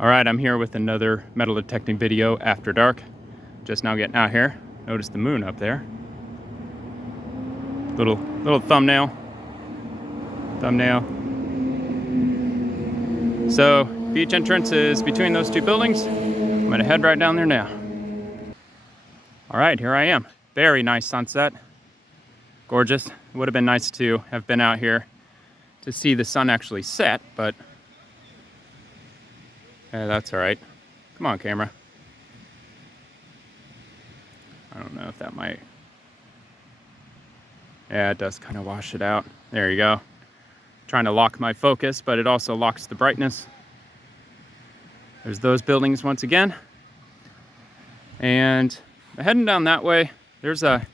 All right, I'm here with another metal detecting video after dark. Just now getting out here. Notice the moon up there. Little thumbnail. So beach entrance is between those two buildings. I'm gonna head right down there now. All right, here I am. Very nice sunset. Gorgeous. It would have been nice to have been out here to see the sun actually set, but that's all right. Come on, camera. I don't know if that might... Yeah, it does kind of wash it out. There you go. Trying to lock my focus, but it also locks the brightness. There's those buildings once again. And heading down that way, there's a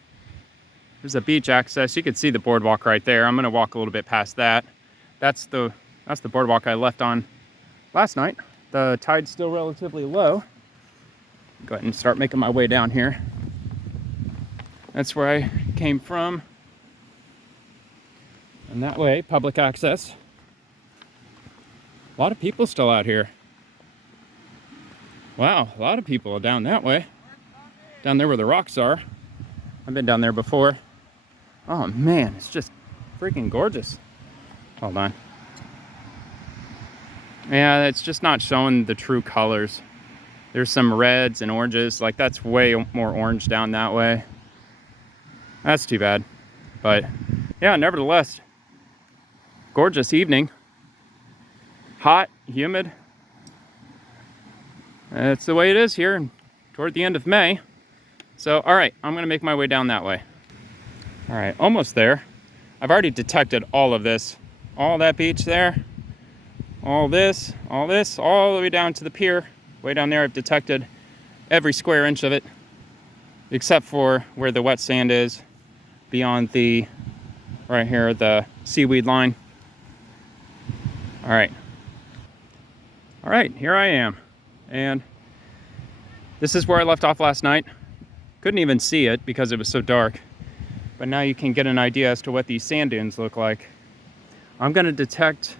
beach access. You can see the boardwalk right there. I'm gonna walk a little bit past that. That's the boardwalk I left on last night. The tide's still relatively low. Go ahead and start making my way down here. That's where I came from. And that way, public access. A lot of people still out here. Wow, a lot of people down that way. Down there where the rocks are. I've been down there before. Oh man, it's just freaking gorgeous. Hold on. Yeah, it's just not showing the true colors. There's some reds and oranges. Like, that's way more orange down that way. That's too bad. But yeah, nevertheless, gorgeous evening. Hot, humid. That's the way it is here toward the end of May. So, all right, I'm gonna make my way down that way. All right, almost there. I've already detected all of this. All that beach there. All this, all the way down to the pier. Way down there, I've detected every square inch of it, except for where the wet sand is, beyond the, right here, the seaweed line. All right, here I am. And this is where I left off last night. Couldn't even see it because it was so dark. But now you can get an idea as to what these sand dunes look like. I'm gonna detect,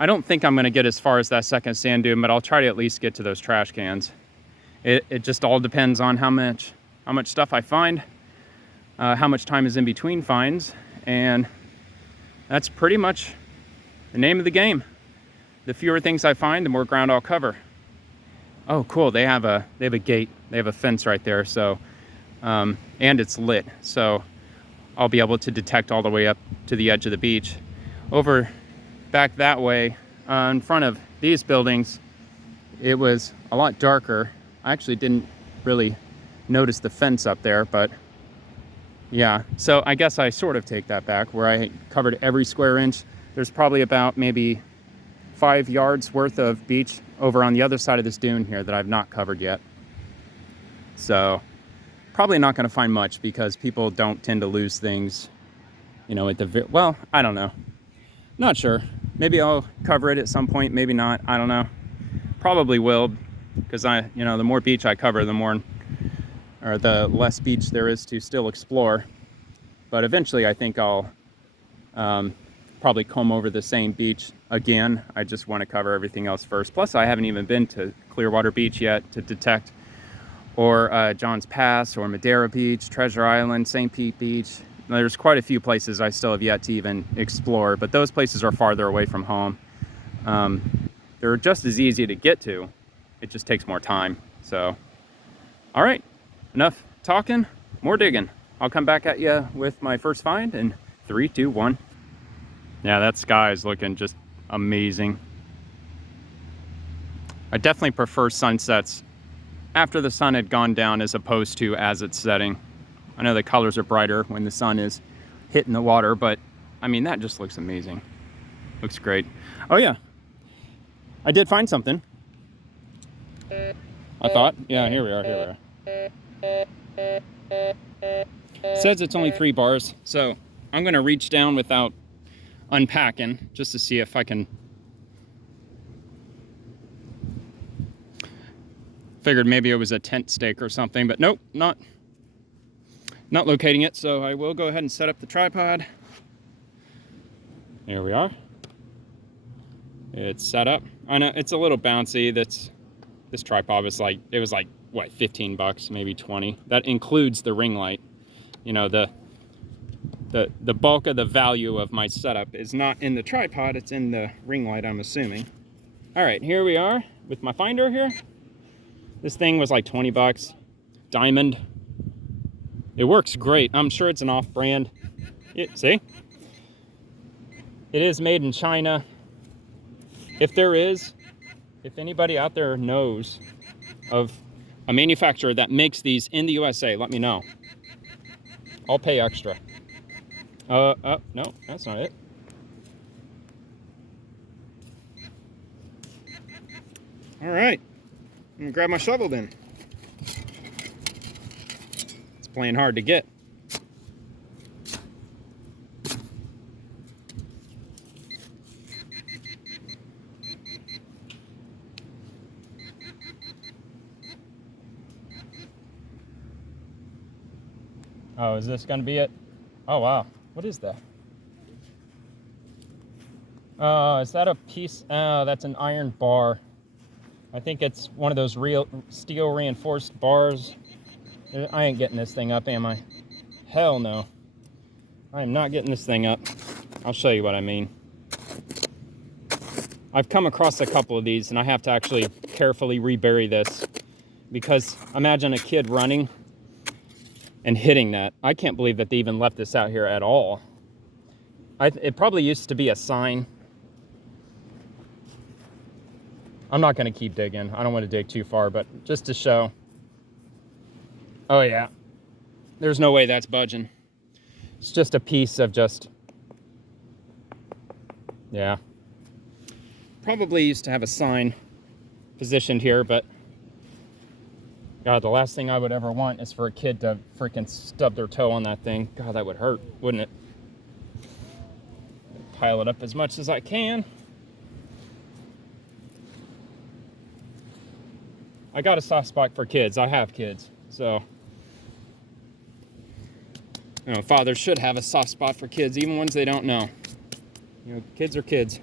I don't think I'm gonna get as far as that second sand dune, but I'll try to at least get to those trash cans. It just all depends on how much stuff I find, how much time is in between finds, and that's pretty much the name of the game. The fewer things I find, the more ground I'll cover. Oh, cool, they have a gate, they have a fence right there, so, and it's lit, so I'll be able to detect all the way up to the edge of the beach. Over back that way, in front of these buildings, it was a lot darker. I actually didn't really notice the fence up there, but yeah. So I guess I sort of take that back, where I covered every square inch. There's probably about maybe 5 yards worth of beach over on the other side of this dune here that I've not covered yet. So probably not gonna find much because people don't tend to lose things, you know, well, I don't know. Not sure. Maybe I'll cover it at some point, maybe not, I don't know. Probably will, because you know, the more beach I cover, the less beach there is to still explore. But eventually I think I'll probably comb over the same beach again. I just want to cover everything else first. Plus, I haven't even been to Clearwater Beach yet to detect, or John's Pass, or Madeira Beach, Treasure Island, St. Pete Beach. There's quite a few places I still have yet to even explore, but those places are farther away from home. They're just as easy to get to. It just takes more time. So, all right, enough talking, more digging. I'll come back at you with my first find in 3, 2, 1. Yeah, that sky is looking just amazing. I definitely prefer sunsets after the sun had gone down as opposed to as it's setting. I know the colors are brighter when the sun is hitting the water, but I mean, that just looks amazing. Looks great. Oh yeah, I did find something. I thought, yeah, here we are. It says it's only 3 bars, so I'm gonna reach down without unpacking just to see if I can. Figured maybe it was a tent stake or something, but nope, not locating it. So I will go ahead and set up the tripod. Here we are. It's set up. I know it's a little bouncy. This tripod was like, it was like, what, 15 bucks, maybe 20. That includes the ring light. You know, the bulk of the value of my setup is not in the tripod, it's in the ring light, I'm assuming. All right, here we are with my finder here. This thing was like 20 bucks. Diamond. It works great. I'm sure it's an off-brand. See? It is made in China. If anybody out there knows of a manufacturer that makes these in the USA, let me know. I'll pay extra. No, that's not it. All right, I'm gonna grab my shovel then. It's playing hard to get. Oh, is this gonna be it? Oh, wow. What is that? Is that a piece? Oh, that's an iron bar. I think it's one of those real steel reinforced bars. I ain't getting this thing up, am I? Hell no. I am not getting this thing up. I'll show you what I mean. I've come across a couple of these and I have to actually carefully rebury this, because imagine a kid running and hitting that. I can't believe that they even left this out here at all. It probably used to be a sign. I'm not going to keep digging. I don't want to dig too far, but just to show. Oh yeah, there's no way that's budging. It's just a piece of just, yeah. Probably used to have a sign positioned here, but God, the last thing I would ever want is for a kid to freaking stub their toe on that thing. God, that would hurt, wouldn't it? Pile it up as much as I can. I got a soft spot for kids. I have kids, so you know, fathers should have a soft spot for kids, even ones they don't know. You know, kids are kids.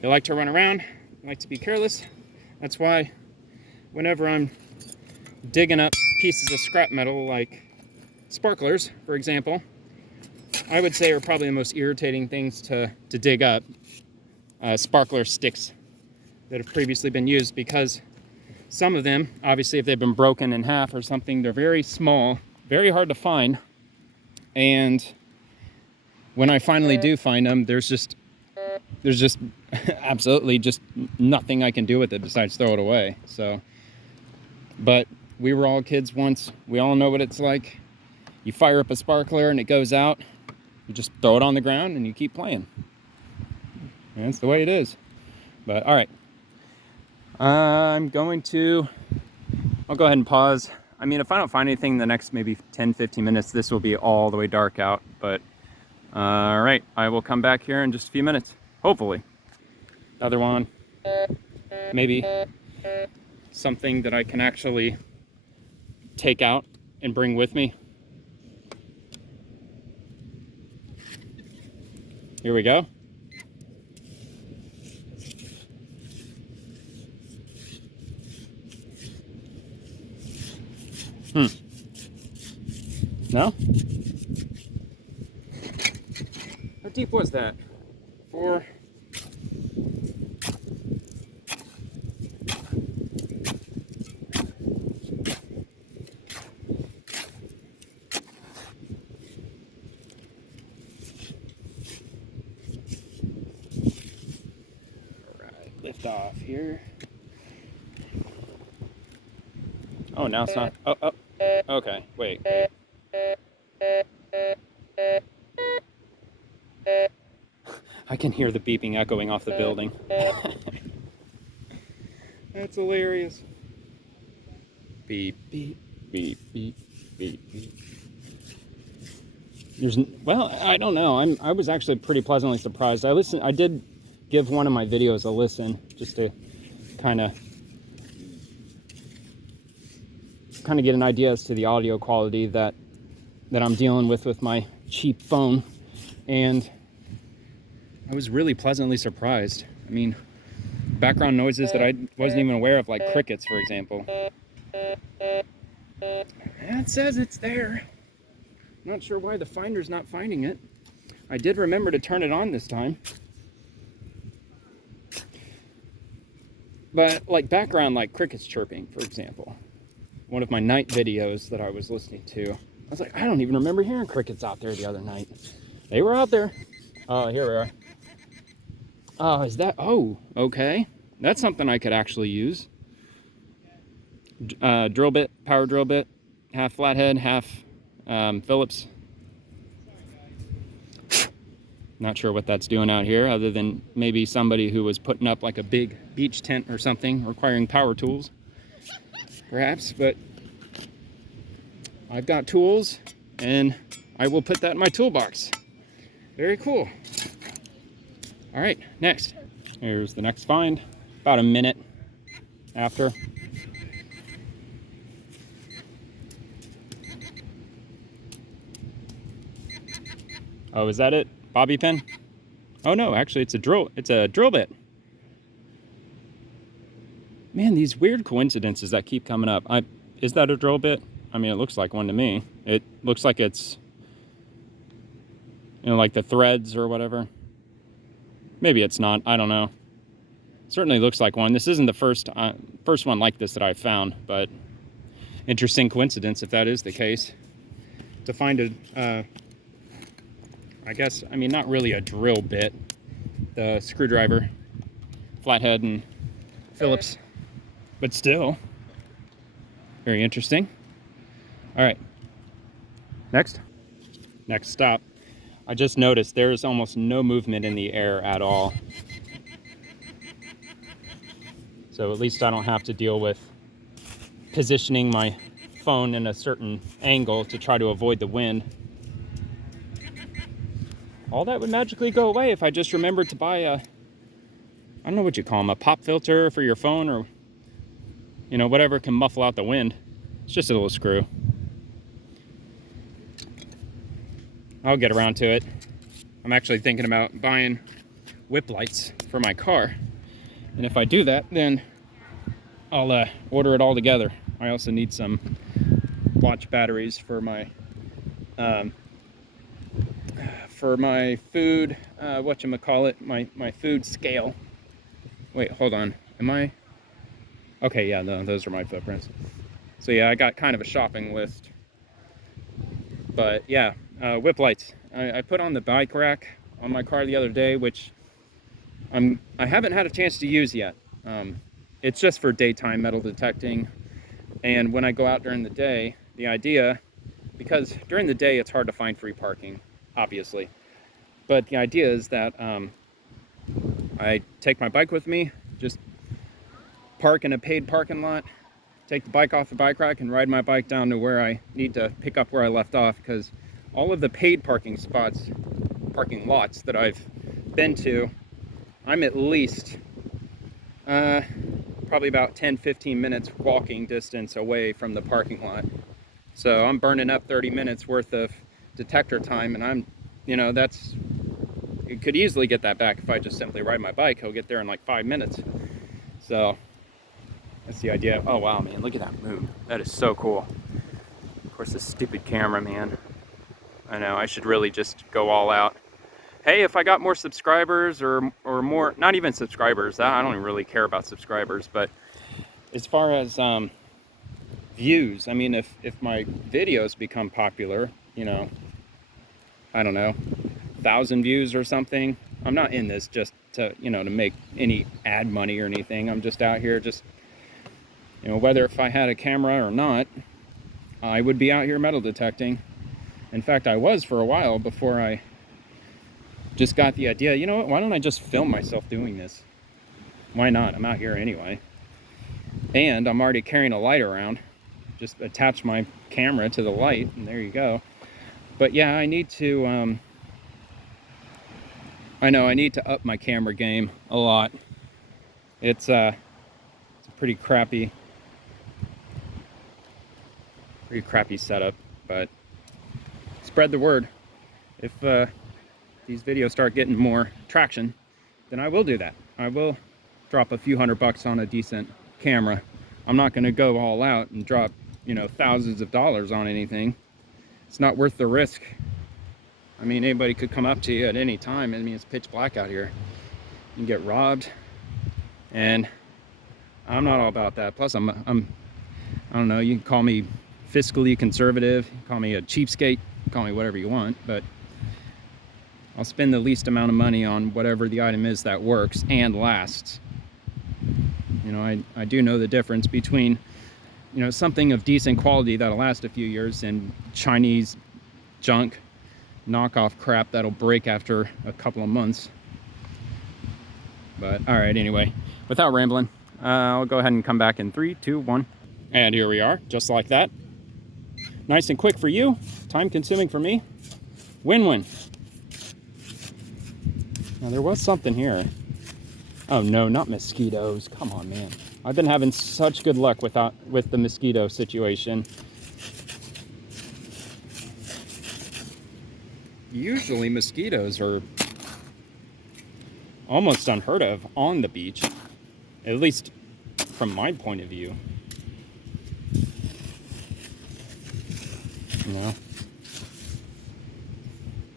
They like to run around, they like to be careless. That's why whenever I'm digging up pieces of scrap metal, like sparklers, for example, I would say are probably the most irritating things to dig up. Sparkler sticks that have previously been used, because some of them, obviously if they've been broken in half or something, they're very small, very hard to find. And when I finally do find them, there's just absolutely just nothing I can do with it besides throw it away. So, but we were all kids once. We all know what it's like. You fire up a sparkler and it goes out. You just throw it on the ground and you keep playing. And that's the way it is. But all right, I'll go ahead and pause. I mean, if I don't find anything in the next maybe 10-15 minutes, this will be all the way dark out. But all right, I will come back here in just a few minutes, hopefully. Another one, maybe something that I can actually take out and bring with me. Here we go. No? How deep was that? 4. Alright, lift off here. Oh, now it's not. Oh. Okay, wait. I can hear the beeping echoing off the building. That's hilarious. Beep, beep, beep, beep, beep, beep. Well, I don't know. I was actually pretty pleasantly surprised. I did give one of my videos a listen, just to kind of get an idea as to the audio quality that I'm dealing with my cheap phone. And I was really pleasantly surprised. I mean, background noises that I wasn't even aware of, like crickets, for example. It says it's there. Not sure why the finder's not finding it. I did remember to turn it on this time. But like background, like crickets chirping, for example. One of my night videos that I was listening to, I was like, I don't even remember hearing crickets out there the other night. They were out there. Oh, here we are. Oh, is that? Oh, okay. That's something I could actually use. Drill bit, power drill bit, half flathead, half Phillips. Not sure what that's doing out here, other than maybe somebody who was putting up like a big beach tent or something, requiring power tools, perhaps. But I've got tools, and I will put that in my toolbox. Very cool. All right, next. Here's the next find, about a minute after. Oh, is that it? Bobby pin? Oh no, actually it's a drill bit. Man, these weird coincidences that keep coming up. Is that a drill bit? I mean, it looks like one to me. It looks like it's, you know, like the threads or whatever. Maybe it's not, I don't know. Certainly looks like one. This isn't the first one like this that I've found, but interesting coincidence if that is the case. To find a, I guess, I mean, not really a drill bit. The screwdriver, flathead, and Phillips. But still, very interesting. All right, next stop. I just noticed there's almost no movement in the air at all. So at least I don't have to deal with positioning my phone in a certain angle to try to avoid the wind. All that would magically go away if I just remembered to buy I don't know what you call them, a pop filter for your phone, or, you know, whatever can muffle out the wind. It's just a little screw. I'll get around to it. I'm actually thinking about buying whip lights for my car. And if I do that, then I'll order it all together. I also need some watch batteries for my food, whatchamacallit, my food scale. Wait, hold on. Am I? Okay, yeah, no, those are my footprints. So yeah, I got kind of a shopping list. But yeah, whip lights. I put on the bike rack on my car the other day, which I haven't had a chance to use yet. It's just for daytime metal detecting. And when I go out during the day, the idea, because during the day it's hard to find free parking, obviously. But the idea is that I take my bike with me, just park in a paid parking lot, take the bike off the bike rack and ride my bike down to where I need to pick up where I left off, because all of the paid parking lots that I've been to, I'm at least probably about 10-15 minutes walking distance away from the parking lot. So I'm burning up 30 minutes worth of detector time, and I'm, you know, it could easily get that back if I just simply ride my bike. I'll get there in like 5 minutes. So that's the idea. Oh wow, man, look at that moon. That is so cool. Of course, this stupid camera, man. I know, I should really just go all out. Hey, if I got more subscribers or more, not even subscribers, I don't even really care about subscribers, but as far as views, I mean, if my videos become popular, you know, I don't know, 1,000 views or something. I'm not in this just to, you know, to make any ad money or anything. I'm just out here just, you know, whether if I had a camera or not, I would be out here metal detecting. In fact, I was for a while before I just got the idea, you know what, why don't I just film myself doing this? Why not? I'm out here anyway. And I'm already carrying a light around. Just attach my camera to the light and there you go. But yeah, I need to, I know I need to up my camera game a lot. It's a pretty crappy setup, but spread the word. If these videos start getting more traction, then I will do that. I will drop a few $100 on a decent camera. I'm not going to go all out and drop, you know, thousands of dollars on anything. It's not worth the risk. I mean, anybody could come up to you at any time. I mean, it's pitch black out here. You can get robbed, and I'm not all about that. Plus, I don't know, you can call me fiscally conservative, you can call me a cheapskate, call me whatever you want, but I'll spend the least amount of money on whatever the item is that works and lasts. You know, I do know the difference between, you know, something of decent quality that'll last a few years and Chinese junk, knockoff crap that'll break after a couple of months. But all right, anyway, without rambling, I'll go ahead and come back in 3, 2, 1. And here we are, just like that. Nice and quick for you, time consuming for me. Win-win. Now there was something here. Oh no, not mosquitoes. Come on, man. I've been having such good luck with the mosquito situation. Usually mosquitoes are almost unheard of on the beach, at least from my point of view. You know?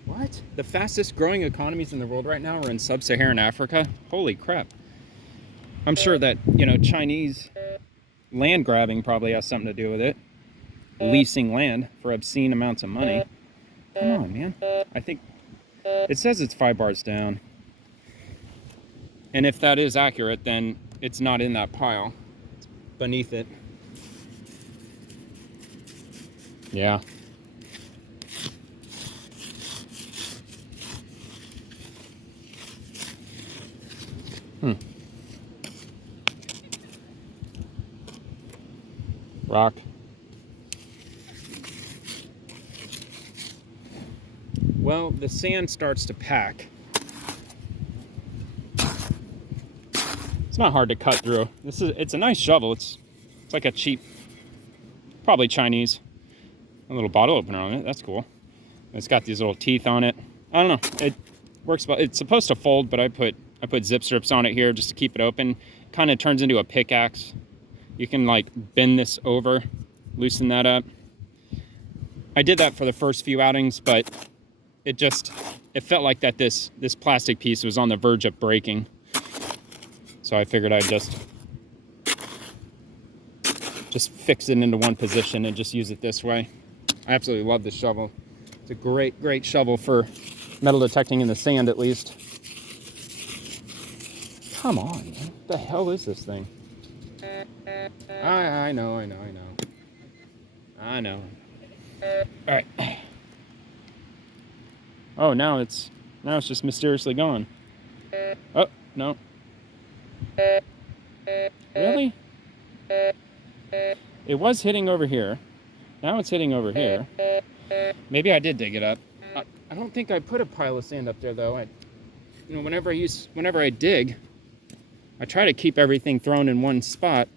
What? The fastest growing economies in the world right now are in sub-Saharan Africa? Holy crap. I'm sure that, you know, Chinese land grabbing probably has something to do with it. Leasing land for obscene amounts of money. Come on, man. I think it says it's 5 bars down. And if that is accurate, then it's not in that pile. It's beneath it. Yeah. Rock. Well, the sand starts to pack. It's not hard to cut through. It's a nice shovel. It's like a cheap, probably Chinese. A little bottle opener on it. That's cool. It's got these little teeth on it. I don't know. It works well. It's supposed to fold, but I put zip strips on it here just to keep it open. Kind of turns into a pickaxe. You can like bend this over, loosen that up. I did that for the first few outings, but it felt like that this plastic piece was on the verge of breaking. So I figured I'd just fix it into one position and just use it this way. I absolutely love this shovel. It's a great shovel for metal detecting in the sand, at least. Come on, man. What the hell is this thing? I know. All right. Oh, now it's just mysteriously gone. Oh, no. Really? It was hitting over here. Now it's hitting over here. Maybe I did dig it up. I don't think I put a pile of sand up there, though. Whenever I dig, I try to keep everything thrown in one spot.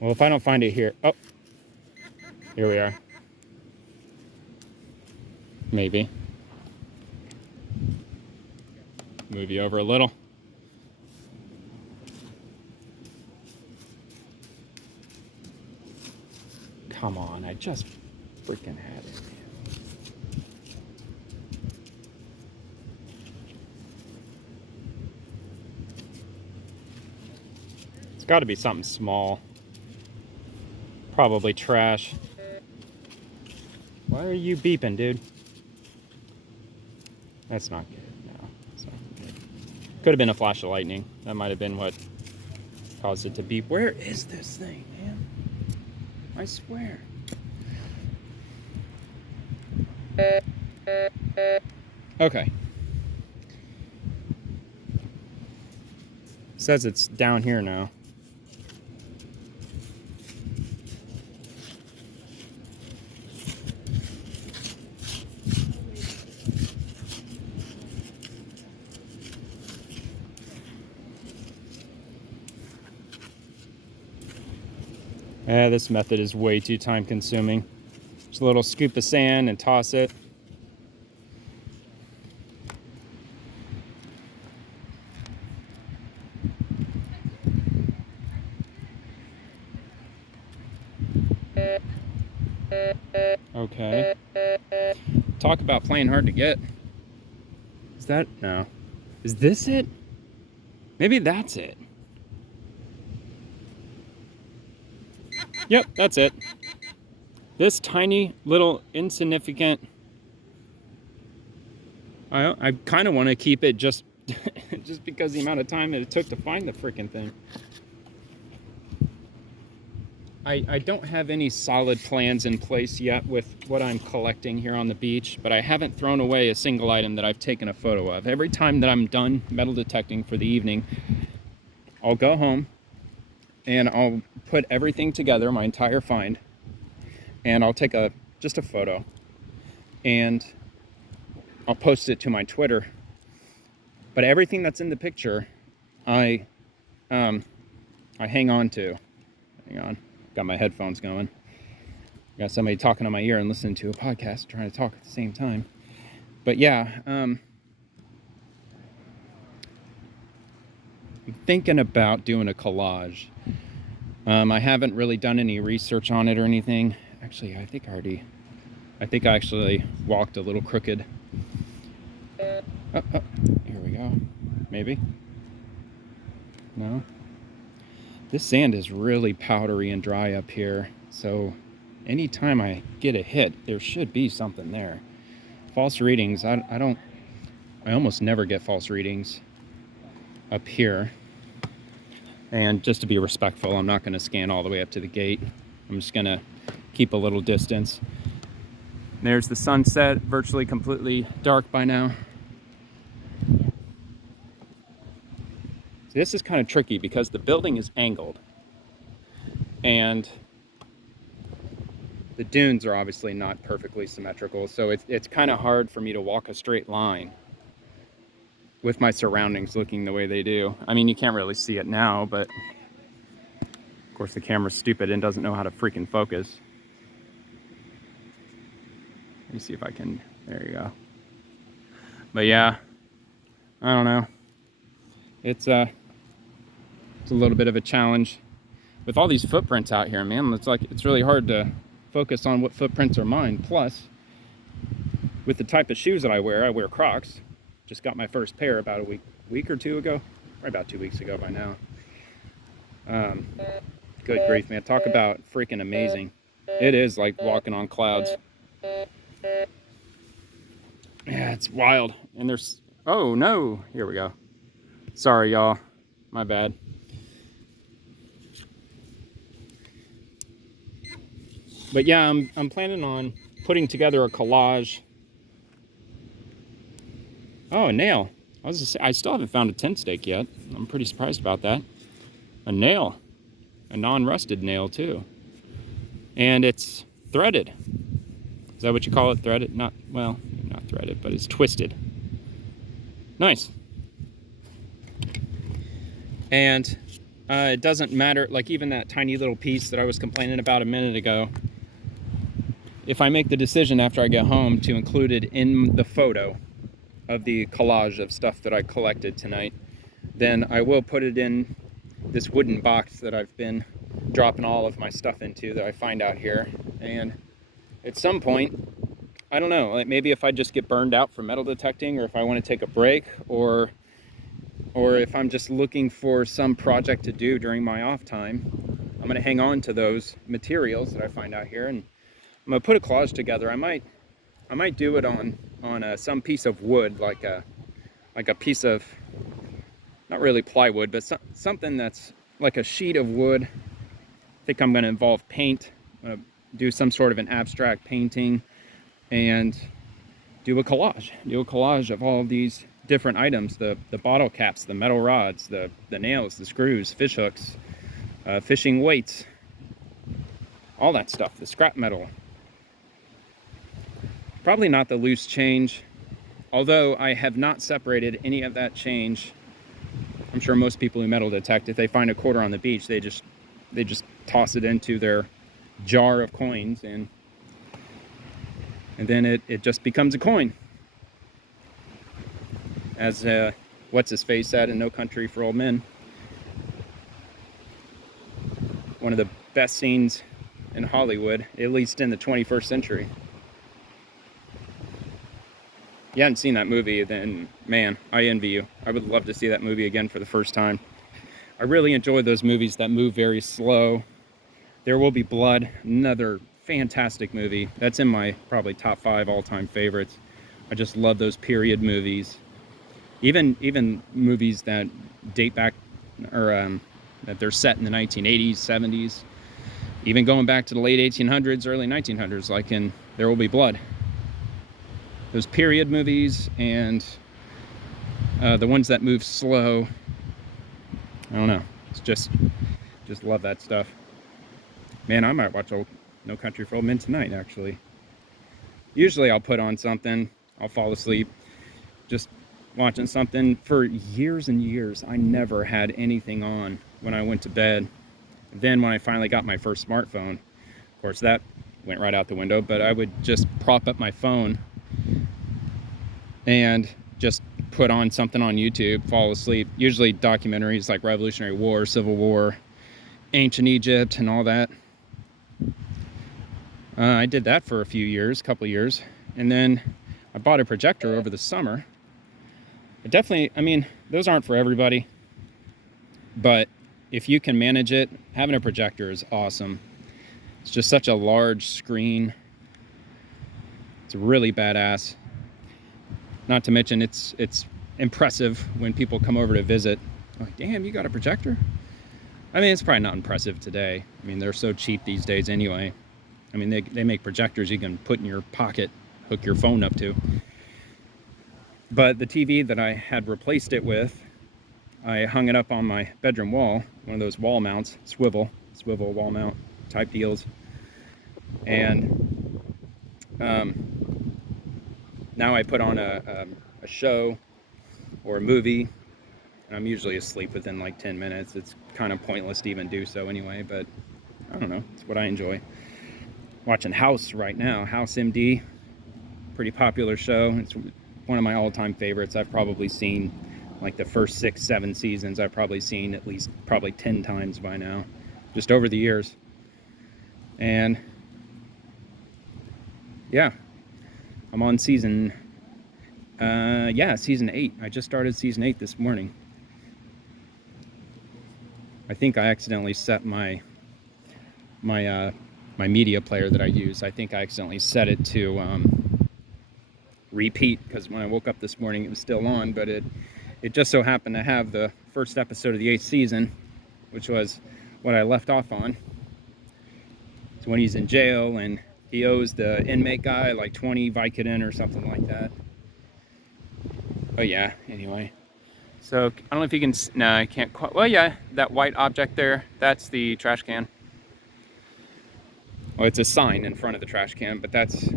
Well, if I don't find it here, oh, here we are. Maybe. Move you over a little. Come on, I just freaking had it. It's got to be something small. Probably trash. Why are you beeping, dude? That's not good. No, it's not good. Could have been a flash of lightning. That might have been what caused it to beep. Where is this thing, man? I swear. Okay. Says it's down here now. This method is way too time consuming. Just a little scoop of sand and toss it. Okay. Talk about playing hard to get. Is that? No. Is this it? Maybe that's it. Yep, that's it. This tiny little insignificant. I kind of want to keep it just because the amount of time that it took to find the freaking thing. I don't have any solid plans in place yet with what I'm collecting here on the beach, but I haven't thrown away a single item that I've taken a photo of. Every time that I'm done metal detecting for the evening, I'll go home and I'll put everything together, my entire find, and I'll take just a photo and I'll post it to my Twitter. But everything that's in the picture, I hang on to. Hang on. Got my headphones going. Got somebody talking on my ear and listening to a podcast, trying to talk at the same time. But yeah, I'm thinking about doing a collage. I haven't really done any research on it or anything. Actually, I think I actually walked a little crooked. Oh, here we go. Maybe. No. This sand is really powdery and dry up here, so anytime I get a hit, there should be something there. False readings, I almost never get false readings up here. And just to be respectful, I'm not going to scan all the way up to the gate. I'm just going to keep a little distance. There's the sunset, virtually completely dark by now. This is kind of tricky because the building is angled and the dunes are obviously not perfectly symmetrical, so it's kind of hard for me to walk a straight line with my surroundings looking the way they do. I mean, you can't really see it now, but of course the camera's stupid and doesn't know how to freaking focus. Let me see if I can, there you go. But yeah, I don't know. It's a little bit of a challenge with all these footprints out here, man. It's really hard to focus on what footprints are mine. Plus, with the type of shoes that I wear Crocs. Just got my first pair about a week or two ago, probably about 2 weeks ago by now. Good grief, man! Talk about freaking amazing. It is like walking on clouds. Yeah, it's wild. And there's, oh no, here we go. Sorry, y'all. My bad. But yeah, I'm planning on putting together a collage. Oh, a nail. I still haven't found a tent stake yet. I'm pretty surprised about that. A nail. A non-rusted nail, too. And it's threaded. Is that what you call it? Threaded? Not threaded, but it's twisted. Nice. And it doesn't matter, like even that tiny little piece that I was complaining about a minute ago, if I make the decision after I get home to include it in the photo of the collage of stuff that I collected tonight, then I will put it in this wooden box that I've been dropping all of my stuff into that I find out here. And at some point, I don't know, like maybe if I just get burned out from metal detecting, or if I want to take a break, or if I'm just looking for some project to do during my off time, I'm going to hang on to those materials that I find out here, and I'm going to put a collage together. I might do it on some piece of wood, like a piece of, not really plywood, but something that's like a sheet of wood. I think I'm going to involve paint. I'm going to do some sort of an abstract painting and do a collage of all of these different items, the bottle caps, the metal rods, the nails, the screws, fish hooks, fishing weights, all that stuff, the scrap metal. Probably not the loose change, although I have not separated any of that change. I'm sure most people who metal detect, if they find a quarter on the beach, they just toss it into their jar of coins, and and then it just becomes a coin. As what's his face said in No Country for Old Men, one of the best scenes in Hollywood, at least in the 21st century. If you hadn't seen that movie, then man, I envy you. I would love to see that movie again for the first time. I really enjoy those movies that move very slow. There Will Be Blood, another fantastic movie. That's in my probably top 5 all-time favorites. I just love those period movies. Even movies that date back, or that they're set in the 1980s, 70s, even going back to the late 1800s, early 1900s, like in There Will Be Blood. Those period movies and the ones that move slow, I don't know. It's just love that stuff. Man, I might watch No Country for Old Men tonight, actually. Usually I'll put on something, I'll fall asleep, just watching something. For years and years, I never had anything on when I went to bed. Then when I finally got my first smartphone, of course that went right out the window, but I would just prop up my phone and just put on something on YouTube, fall asleep. Usually documentaries like Revolutionary War, Civil War, Ancient Egypt, and all that. I did that for a couple years, and then I bought a projector over the summer. I mean, those aren't for everybody, but if you can manage it, having a projector is awesome. It's just such a large screen. It's really badass. Not to mention, it's impressive when people come over to visit. Like, damn, you got a projector? I mean, it's probably not impressive today. I mean, they're so cheap these days anyway. I mean, they make projectors you can put in your pocket, hook your phone up to. But the TV that I had replaced it with, I hung it up on my bedroom wall, one of those wall mounts, swivel wall mount type deals. And now I put on a show or a movie, and I'm usually asleep within like 10 minutes. It's kind of pointless to even do so anyway, but I don't know, it's what I enjoy. Watching House right now, House MD, pretty popular show. It's one of my all-time favorites. I've probably seen like the first 6-7 seasons. I've probably seen at least probably 10 times by now, just over the years. And yeah, I'm on season 8. I just started season 8 this morning. I think I accidentally set my media player that I use. I think I accidentally set it to repeat, because when I woke up this morning it was still on, but it just so happened to have the first episode of the 8th season, which was what I left off on. It's when he's in jail and he owes the inmate guy like 20 Vicodin or something like that. Oh yeah, anyway. So, I don't know if you can, no, I can't quite, well yeah, that white object there, that's the trash can. Well, it's a sign in front of the trash can, but that's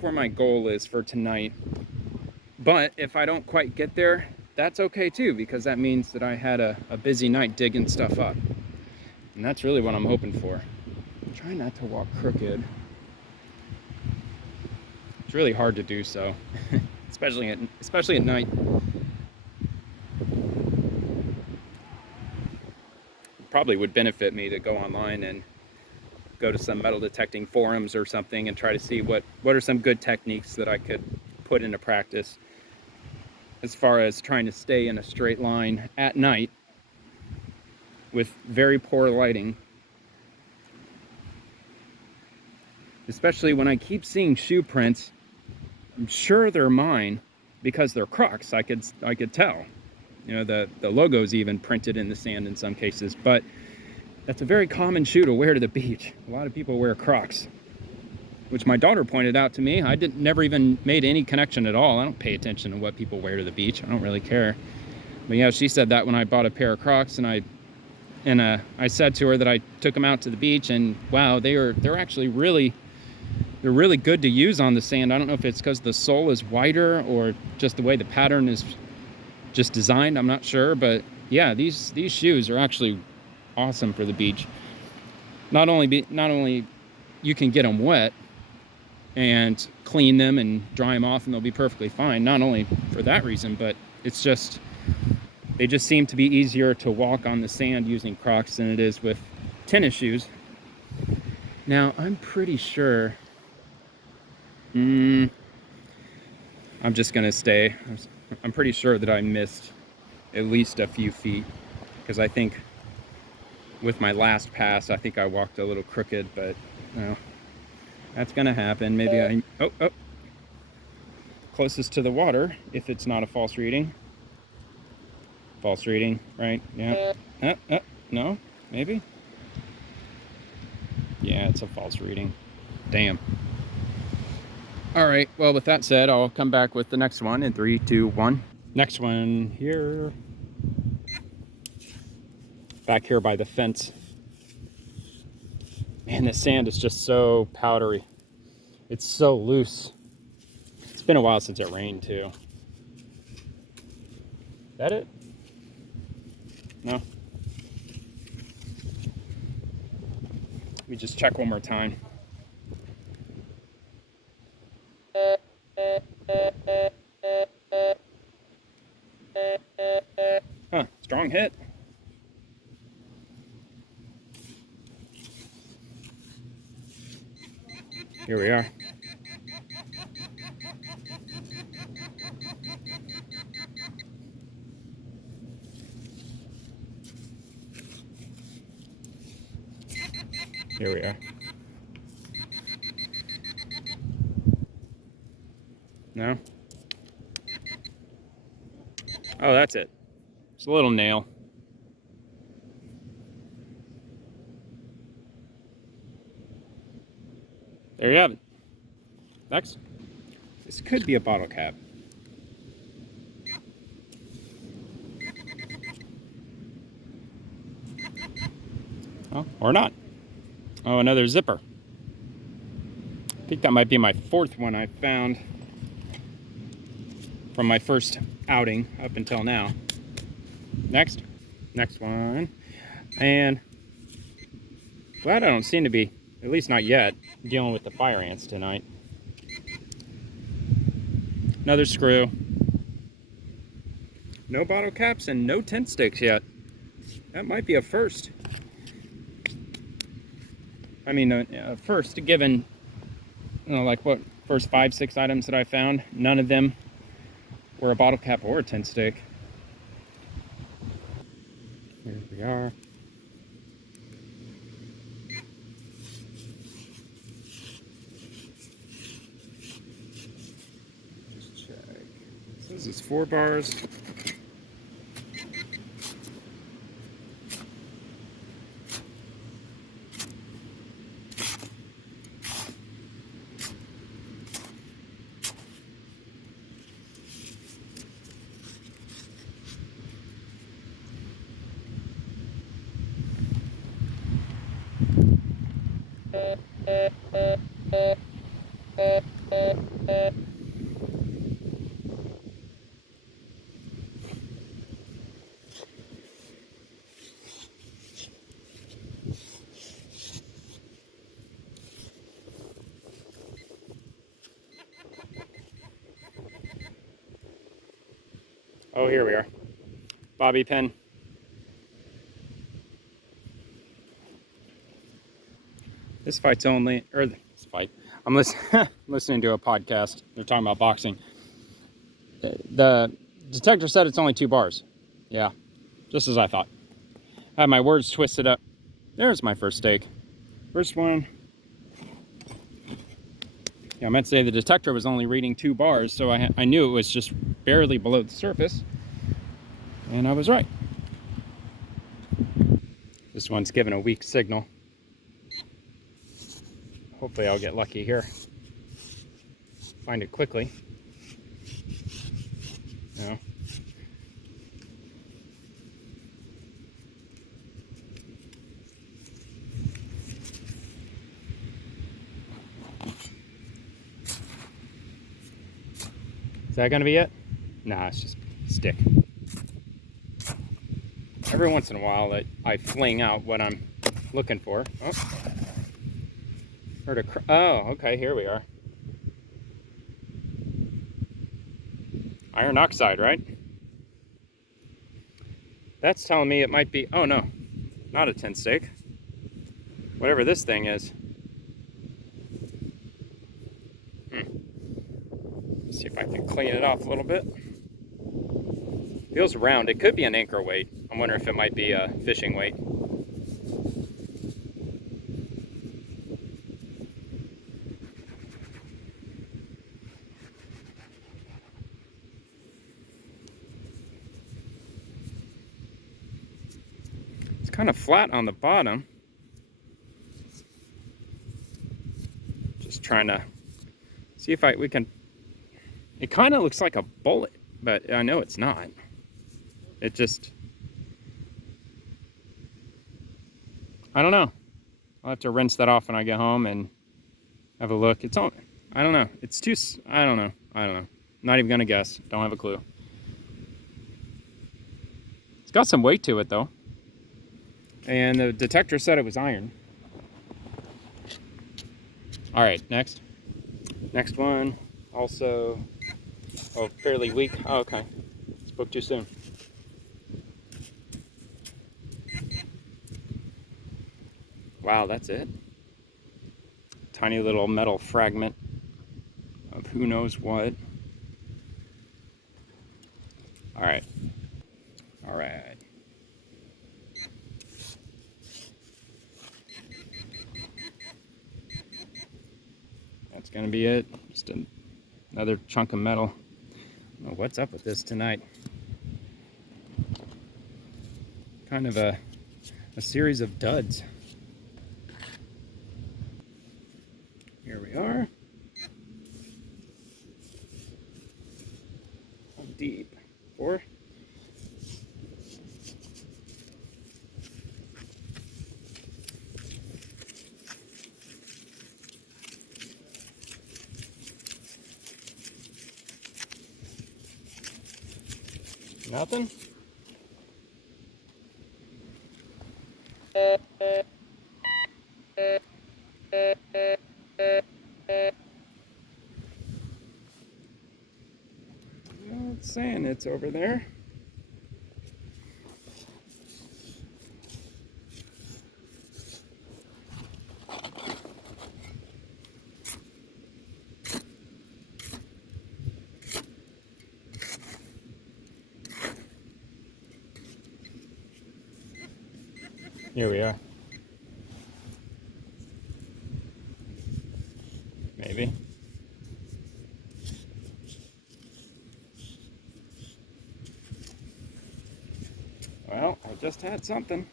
where my goal is for tonight. But if I don't quite get there, that's okay too, because that means that I had a busy night digging stuff up. And that's really what I'm hoping for. Try not to walk crooked. It's really hard to do so, especially at night. It probably would benefit me to go online and go to some metal detecting forums or something and try to see what are some good techniques that I could put into practice as far as trying to stay in a straight line at night with very poor lighting. Especially when I keep seeing shoe prints. I'm sure they're mine because they're Crocs. I could tell. You know, the logo's even printed in the sand in some cases, but that's a very common shoe to wear to the beach. A lot of people wear Crocs, which my daughter pointed out to me. I never even made any connection at all. I don't pay attention to what people wear to the beach. I don't really care. But yeah, she said that when I bought a pair of Crocs, and I said to her that I took them out to the beach, and wow, they're actually really good to use on the sand. I don't know if it's because the sole is wider or just the way the pattern is just designed. I'm not sure, but yeah, these shoes are actually awesome for the beach. Not only you can get them wet, and clean them and dry them off, and they'll be perfectly fine. Not only for that reason, but it's just, they just seem to be easier to walk on the sand using Crocs than it is with tennis shoes. Now, I'm pretty sure, I'm just gonna stay. I'm pretty sure that I missed at least a few feet, because I think with my last pass, I think I walked a little crooked, but no, that's gonna happen. Maybe oh, closest to the water, if it's not a false reading. False reading, right? Yeah. No, maybe? Yeah, it's a false reading. Damn. All right, well, with that said, I'll come back with the next one in 3, 2, 1. Next one here. Back here by the fence. Man, the sand is just so powdery. It's so loose. It's been a while since it rained, too. Is that it? No? Let me just check one more time. Huh, strong hit. Here we are. Here we are. No? Oh, that's it. It's a little nail. There you have it. Next. This could be a bottle cap. Oh, or not. Oh, another zipper. I think that might be my 4th one I found from my first outing up until now. Next one. And glad I don't seem to be, at least not yet, dealing with the fire ants tonight. Another screw. No bottle caps and no tent stakes yet. That might be a first. I mean, first, given, like what, first 5, 6 items that I found, none of them were a bottle cap or a tent stake. Here we are. Just check. This is 4 bars. Oh, here we are. Bobby pin. This fight's only, or this fight, I'm listening to a podcast. They're talking about boxing. The detector said it's only 2 bars. Yeah, just as I thought. I had my words twisted up. There's my first stake. First one. Yeah, I meant to say the detector was only reading 2 bars, so I knew it was just barely below the surface. And I was right. This one's given a weak signal. Hopefully I'll get lucky here. Find it quickly. No. Is that gonna be it? Nah, it's just stick. Every once in a while I fling out what I'm looking for. Oh. Heard a oh, okay, here we are. Iron oxide, right? That's telling me it might be, oh no, not a tin steak. Whatever this thing is. Let's see if I can clean it off a little bit. Feels round. It could be an anchor weight. I'm wondering if it might be a fishing weight. It's kind of flat on the bottom. Just trying to see if we can. It kind of looks like a bullet, but I know it's not. It just, I don't know. I'll have to rinse that off when I get home and have a look. It's on, I don't know. It's too, I don't know. Not even gonna guess. Don't have a clue. It's got some weight to it though. And the detector said it was iron. All right, next. Next one, also, oh, fairly weak. Oh, okay. Spoke too soon. Wow, that's it. Tiny little metal fragment of who knows what. All right. All right. That's gonna be it. Just another chunk of metal. I don't know what's up with this tonight. Kind of a series of duds. Here we are. How deep? 4? Nothing? It's saying it's over there. Here we are. Maybe. Well, I just had something.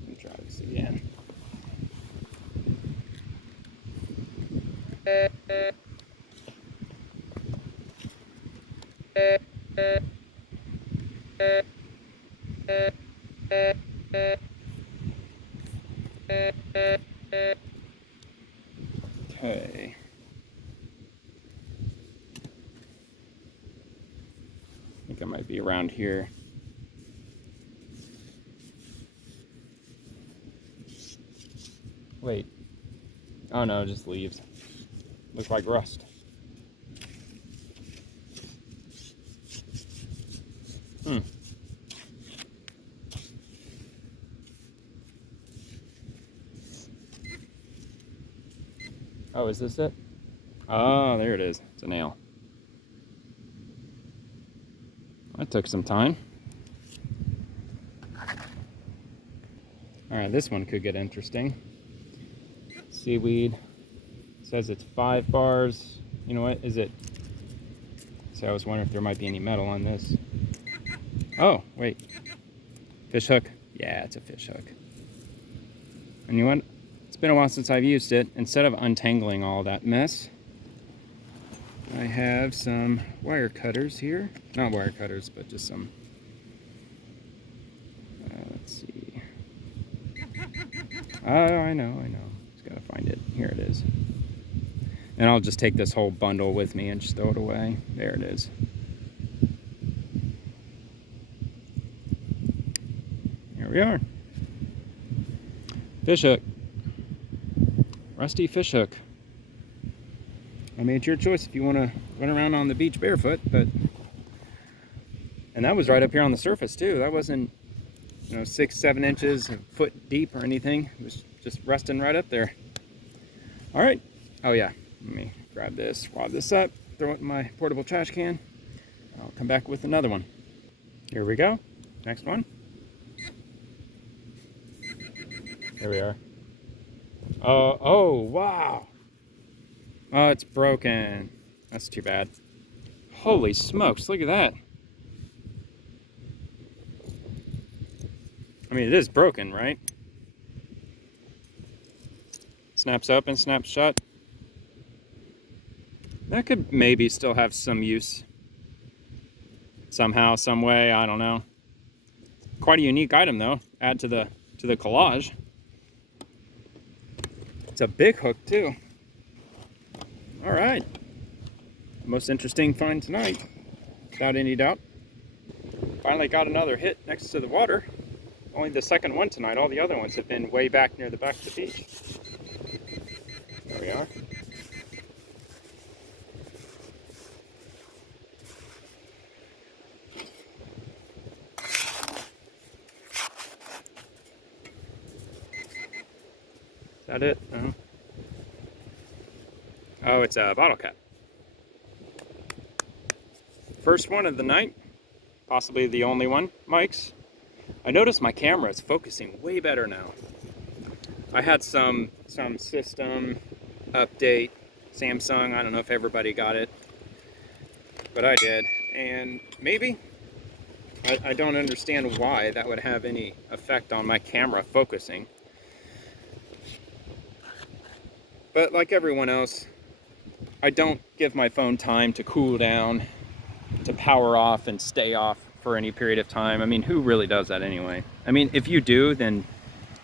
Let me try this again. Okay. I think I might be around here. Wait. Oh no, just leaves. Looks like rust. Oh, is this it? Oh, there it is. It's a nail. That took some time. All right, this one could get interesting. Seaweed. It says it's 5 bars. You know what? Is it? So I was wondering if there might be any metal on this. Oh, wait. Fish hook. Yeah, it's a fish hook. And you know what? It's been a while since I've used it. Instead of untangling all that mess, I have some wire cutters here. Not wire cutters, but just some. Let's see. Oh, I know. Just gotta find it. Here it is. And I'll just take this whole bundle with me and just throw it away. There it is. Here we are. Fish hook. Rusty fish hook. I mean, it's your choice if you want to run around on the beach barefoot, but... And that was right up here on the surface too. That wasn't, 6-7 inches, a foot deep or anything. It was just resting right up there. All right. Oh yeah, let me grab this, swab this up, throw it in my portable trash can. I'll come back with another one. Here we go. Next one. Here we are. Oh, wow. Oh, it's broken. That's too bad. Holy smokes, look at that. I mean, it is broken, right? Snaps open, snaps shut. That could maybe still have some use. Somehow, some way, I don't know. Quite a unique item though. Add to the collage. It's a big hook too. All right. Most interesting find tonight, without any doubt. Finally got another hit next to the water. Only the second one tonight. All the other ones have been way back near the back of the beach. There we are. Is that it? Oh, it's a bottle cap. First one of the night, possibly the only one, Mike's. I noticed my camera is focusing way better now. I had some system update, Samsung, I don't know if everybody got it, but I did. And maybe, I don't understand why that would have any effect on my camera focusing. But like everyone else, I don't give my phone time to cool down, to power off and stay off for any period of time. I mean, who really does that anyway? I mean, if you do, then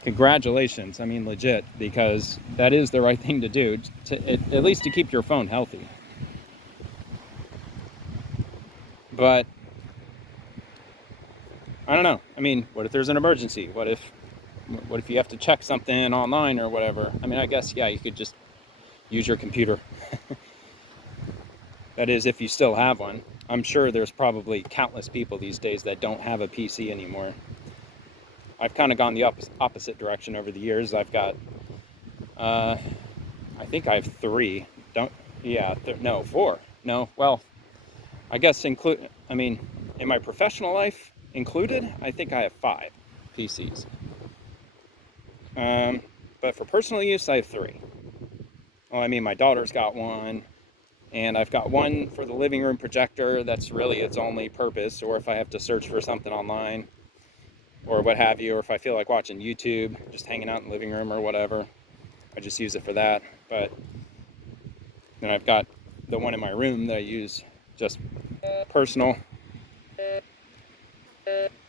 congratulations. I mean, legit, because that is the right thing to do, at least to keep your phone healthy. But I don't know. I mean, what if there's an emergency? What if you have to check something online or whatever? I mean, I guess, yeah, you could just use your computer. That is, if you still have one. I'm sure there's probably countless people these days that don't have a PC anymore. I've kind of gone the opposite direction over the years. I've got, I think I have 3. No, 4. No, well, I guess in my professional life included, I think I have 5 PCs. But for personal use, I have 3. Well, I mean, my daughter's got one. And I've got one for the living room projector. That's really its only purpose. Or if I have to search for something online or what have you, or if I feel like watching YouTube, just hanging out in the living room or whatever, I just use it for that. But then I've got the one in my room that I use just personal.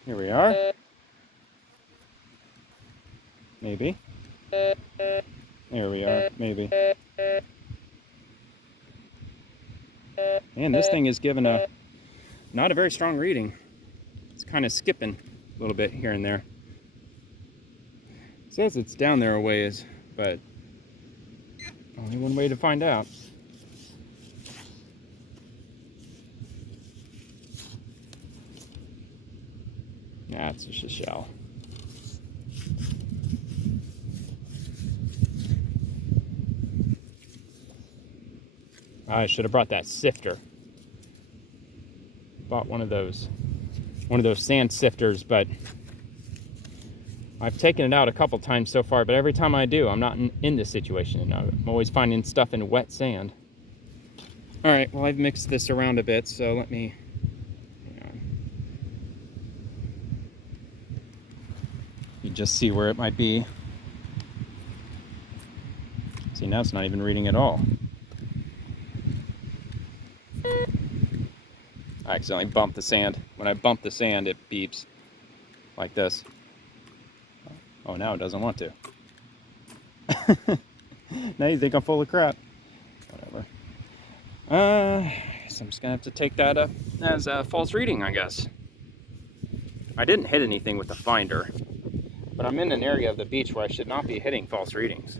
Here we are. Maybe. There we are. Maybe. Man, this thing is giving not a very strong reading. It's kind of skipping a little bit here and there. It says it's down there a ways, but only one way to find out. Nah, it's just a shell. I should have brought that sifter. Bought one of those sand sifters, but I've taken it out a couple times so far, but every time I do, I'm not in this situation. I'm always finding stuff in wet sand. All right, well, I've mixed this around a bit, so let me... You just see where it might be. See, now it's not even reading at all. I accidentally bumped the sand. When I bump the sand, it beeps like this. Oh, now it doesn't want to. Now you think I'm full of crap. Whatever. So I'm just gonna have to take that up as a false reading, I guess. I didn't hit anything with the finder. But I'm in an area of the beach where I should not be hitting false readings,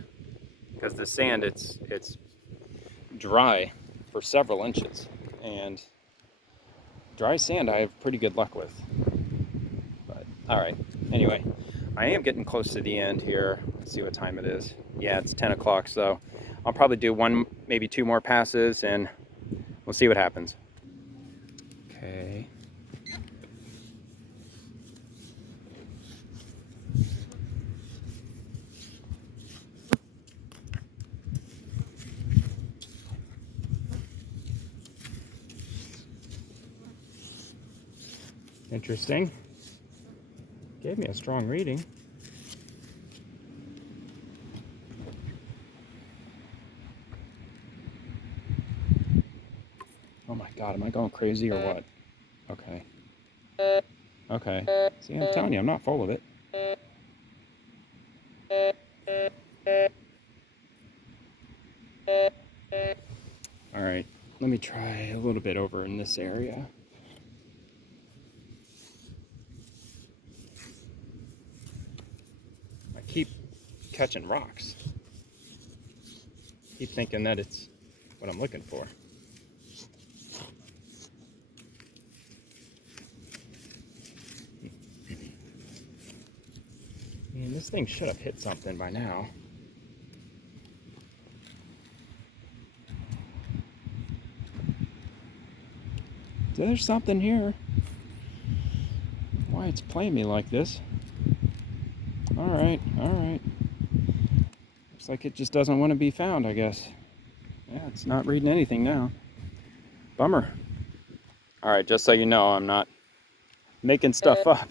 because the sand, it's dry for several inches, and dry sand I have pretty good luck with. But all right, anyway, I am getting close to the end here. Let's see what time it is. Yeah, it's 10 o'clock, so I'll probably do one, maybe two more passes, and we'll see what happens. Okay. Interesting. Gave me a strong reading. Oh my God, am I going crazy or what? Okay. Okay. See, I'm telling you, I'm not full of it. All right, let me try a little bit over in this area. I keep catching rocks. Keep thinking that it's what I'm looking for. Man, this thing should have hit something by now. There's something here. Why it's playing me like this? All right, all right. Looks like it just doesn't want to be found, I guess. Yeah, it's not reading anything now. Bummer. All right, just so you know, I'm not making stuff up.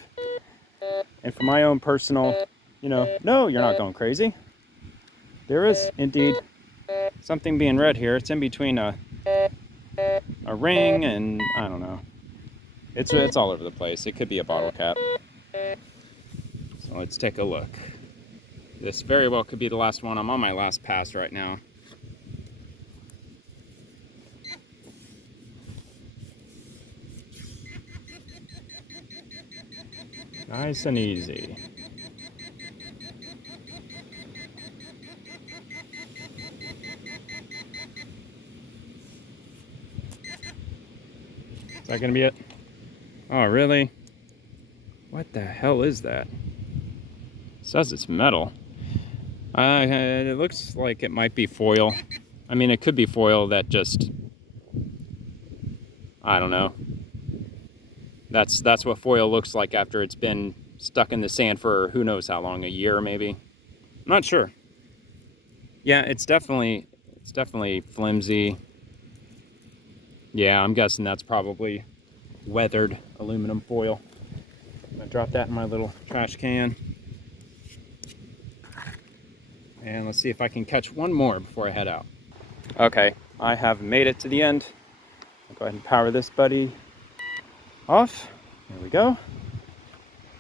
And for my own personal, no, you're not going crazy. There is indeed something being read here. It's in between a ring and I don't know. It's all over the place. It could be a bottle cap. So let's take a look. This very well could be the last one. I'm on my last pass right now. Nice and easy. Is that gonna be it? Oh, really? What the hell is that? It says it's metal. It looks like it might be foil. I mean, it could be foil that just, I don't know. That's what foil looks like after it's been stuck in the sand for who knows how long, a year maybe. I'm not sure. Yeah, it's definitely flimsy. Yeah, I'm guessing that's probably weathered aluminum foil. I'm gonna drop that in my little trash can. And let's see if I can catch one more before I head out. Okay, I have made it to the end. I'll go ahead and power this buddy off. There we go.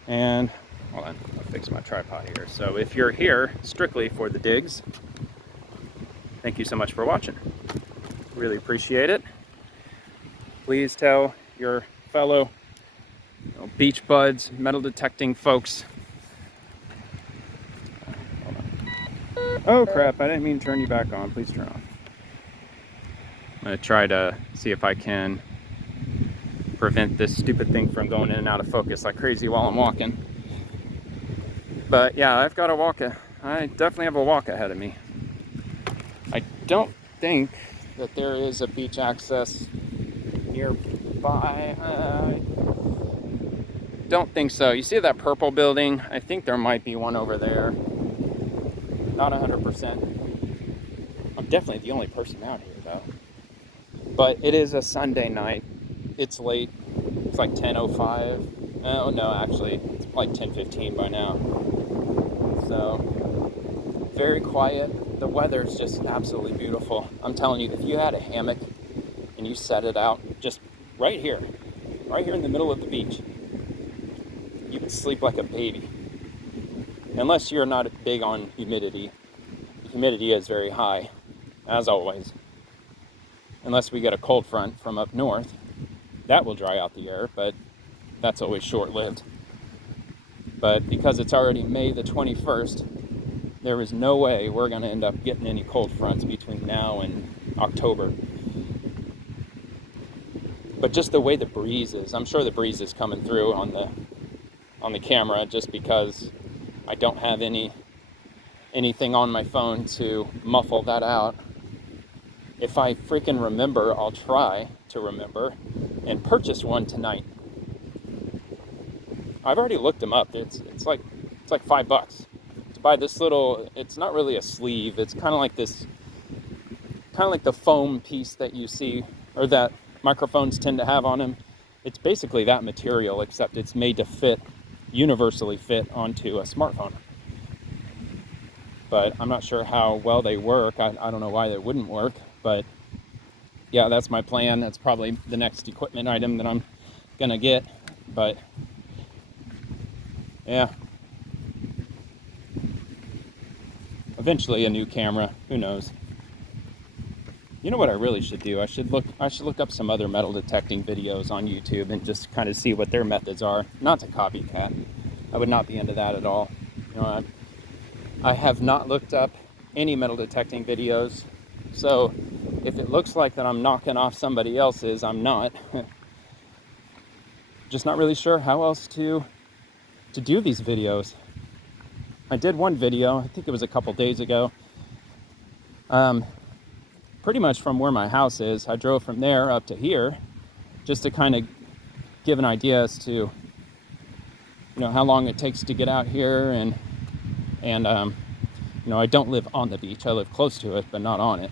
And hold on, I'll fix my tripod here. So if you're here strictly for the digs, thank you so much for watching. Really appreciate it. Please tell your fellow beach buds, metal detecting folks. Oh crap, I didn't mean to turn you back on. Please turn off. I'm gonna try to see if I can prevent this stupid thing from going in and out of focus like crazy while I'm walking. But yeah, I've got I definitely have a walk ahead of me. I don't think that there is a beach access nearby. Don't think so. You see that purple building? I think there might be one over there. Not 100%. I'm definitely the only person out here though. But it is a Sunday night. It's late. It's like 10:05. Oh no, actually, it's like 10:15 by now. So, very quiet. The weather is just absolutely beautiful. I'm telling you, if you had a hammock and you set it out just right here in the middle of the beach, you could sleep like a baby. Unless you're not big on humidity. The humidity is very high, as always. Unless we get a cold front from up north, that will dry out the air, but that's always short-lived. But because it's already May the 21st, there is no way we're going to end up getting any cold fronts between now and October. But just the way the breeze is, I'm sure the breeze is coming through on the camera, just because I don't have anything on my phone to muffle that out. If I freaking remember, I'll try to remember and purchase one tonight. I've already looked them up. It's like $5 to buy this little. It's not really a sleeve. It's kind of like the foam piece that you see, or that microphones tend to have on them. It's basically that material, except it's made to universally fit onto a smartphone. But I'm not sure how well they work. I don't know why they wouldn't work, but yeah, that's my plan. That's probably the next equipment item that I'm gonna get. But yeah, eventually a new camera, who knows. You know what I really should do? I should look up some other metal detecting videos on YouTube and just kind of see what their methods are. Not to copycat. I would not be into that at all. You know, I have not looked up any metal detecting videos. So if it looks like that I'm knocking off somebody else's, I'm not. Just not really sure how else to do these videos. I did one video, I think it was a couple days ago. Pretty much from where my house is. I drove from there up to here just to kind of give an idea as to, you know, how long it takes to get out here, and you know, I don't live on the beach. I live close to it, but not on it.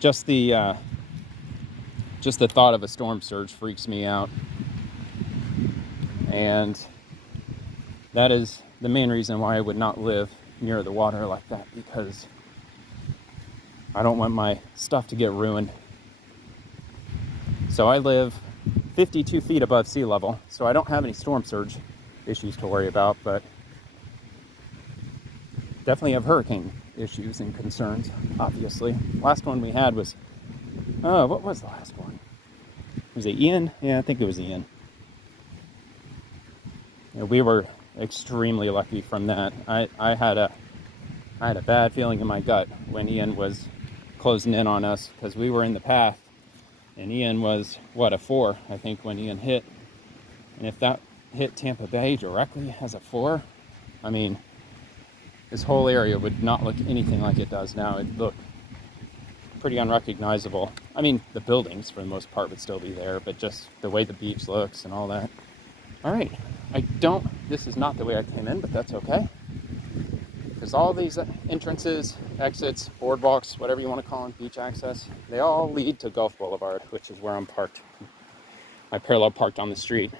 Just the thought of a storm surge freaks me out, and that is the main reason why I would not live near the water like that, because I don't want my stuff to get ruined. So I live 52 feet above sea level, so I don't have any storm surge issues to worry about, but definitely have hurricane issues and concerns, obviously. Last one we had was, what was the last one? Was it Ian? Yeah, I think it was Ian. You know, we were extremely lucky from that. I had a bad feeling in my gut when Ian was closing in on us, because we were in the path, and Ian was, a 4, I think, when Ian hit. And if that hit Tampa Bay directly as a 4, I mean, this whole area would not look anything like it does now. It'd look pretty unrecognizable. I mean, the buildings, for the most part, would still be there, but just the way the beach looks and all that. All right, this is not the way I came in, but that's okay. Because all these entrances, exits, boardwalks, whatever you want to call them, beach access, they all lead to Gulf Boulevard, which is where I'm parked. I parallel parked on the street.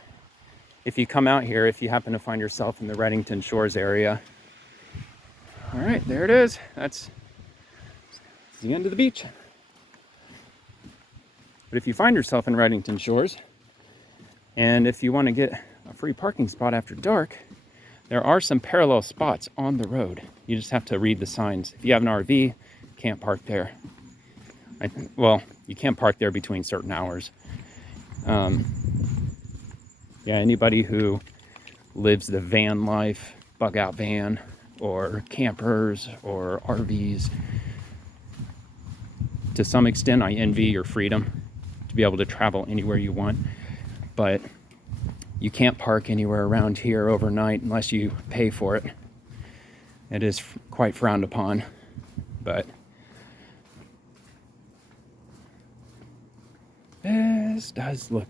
If you come out here, if you happen to find yourself in the Reddington Shores area, all right, there it is. That's the end of the beach. But if you find yourself in Reddington Shores, and if you want to get a free parking spot after dark, there are some parallel spots on the road. You just have to read the signs. If you have an RV, can't park there. You can't park there between certain hours. Anybody who lives the van life, bug out van, or campers, or RVs, to some extent, I envy your freedom to be able to travel anywhere you want. But you can't park anywhere around here overnight unless you pay for it. It is quite frowned upon, but this does look,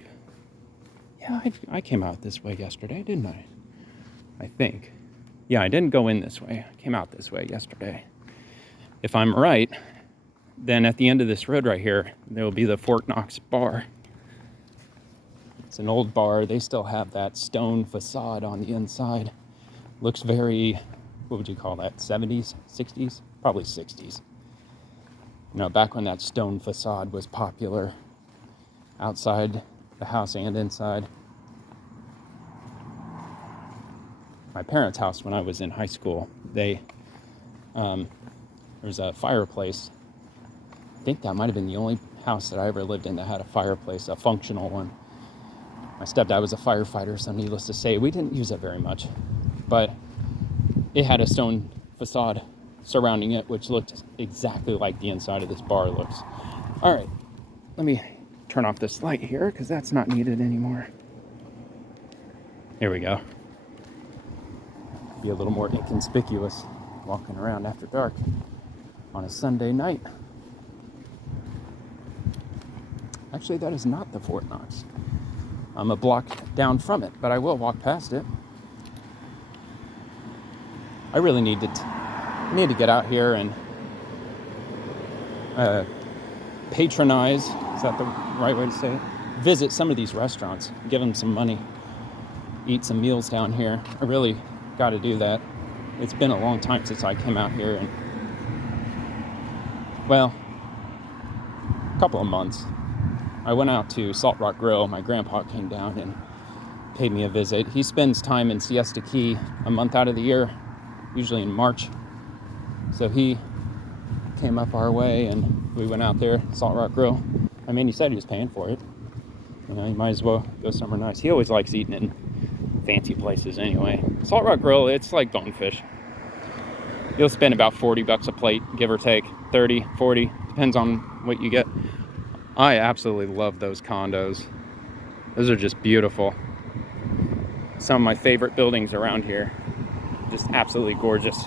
yeah, I came out this way yesterday, didn't I? I think. Yeah, I didn't go in this way. I came out this way yesterday. If I'm right, then at the end of this road right here, there will be the Fort Knox Bar. It's an old bar. They still have that stone facade on the inside. Looks very, what would you call that, 70s, 60s? Probably 60s. You know, back when that stone facade was popular outside the house and inside. My parents' house when I was in high school, there was a fireplace. I think that might have been the only house that I ever lived in that had a fireplace, a functional one. My stepdad was a firefighter, so needless to say, we didn't use it very much. But it had a stone facade surrounding it, which looked exactly like the inside of this bar looks. All right, let me turn off this light here because that's not needed anymore. Here we go. Be a little more inconspicuous walking around after dark on a Sunday night. Actually, that is not the Fort Knox. I'm a block down from it, but I will walk past it. I really need to get out here and patronize, is that the right way to say it? Visit some of these restaurants, give them some money, eat some meals down here. I really got to do that. It's been a long time since I came out here, and well, a couple of months. I went out to Salt Rock Grill. My grandpa came down and paid me a visit. He spends time in Siesta Key a month out of the year, usually in March. So he came up our way and we went out there, Salt Rock Grill. I mean, he said he was paying for it. You know, you might as well go somewhere nice. He always likes eating in fancy places anyway. Salt Rock Grill, it's like Bonefish. You'll spend about $40 a plate, give or take, 30, 40, depends on what you get. I absolutely love those condos. Those are just beautiful. Some of my favorite buildings around here. Just absolutely gorgeous.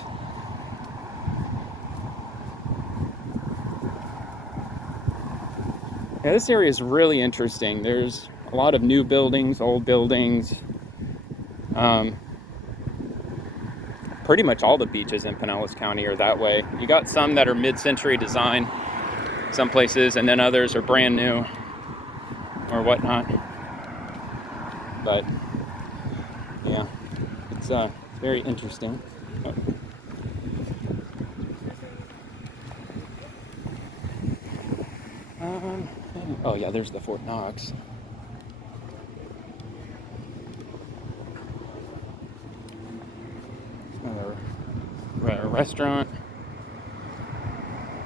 Yeah, this area is really interesting. There's a lot of new buildings, old buildings. Pretty much all the beaches in Pinellas County are that way. You got some that are mid-century design, some places, and then others are brand new or whatnot. But yeah, it's very interesting. Oh yeah, there's the Fort Knox. Another restaurant.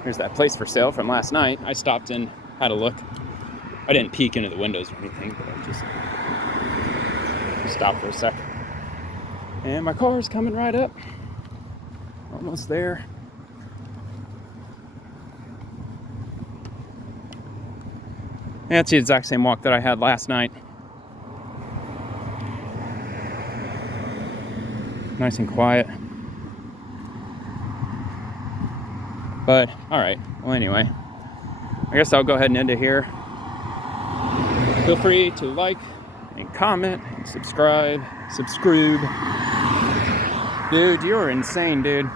There's that place for sale from last night. I stopped and had a look. I didn't peek into the windows or anything, but I just stopped for a sec. And my car's coming right up. Almost there. Yeah, it's the exact same walk that I had last night. Nice and quiet. But, all right. Well, anyway, I guess I'll go ahead and end it here. Feel free to like and comment, and subscribe. Dude, you're insane, dude.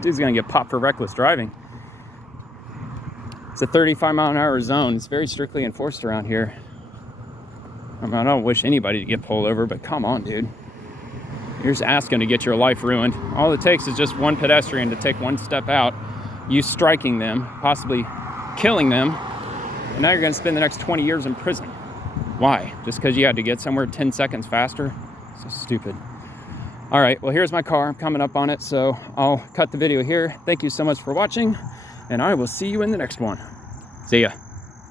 Dude's gonna get popped for reckless driving. It's a 35-mile-an-hour zone. It's very strictly enforced around here. I mean, I don't wish anybody to get pulled over, but come on, dude. You're just asking to get your life ruined. All it takes is just one pedestrian to take one step out, you striking them, possibly killing them, and now you're gonna spend the next 20 years in prison. Why? Just because you had to get somewhere 10 seconds faster? So stupid. All right, well, here's my car. I'm coming up on it, so I'll cut the video here. Thank you so much for watching, and I will see you in the next one. See ya.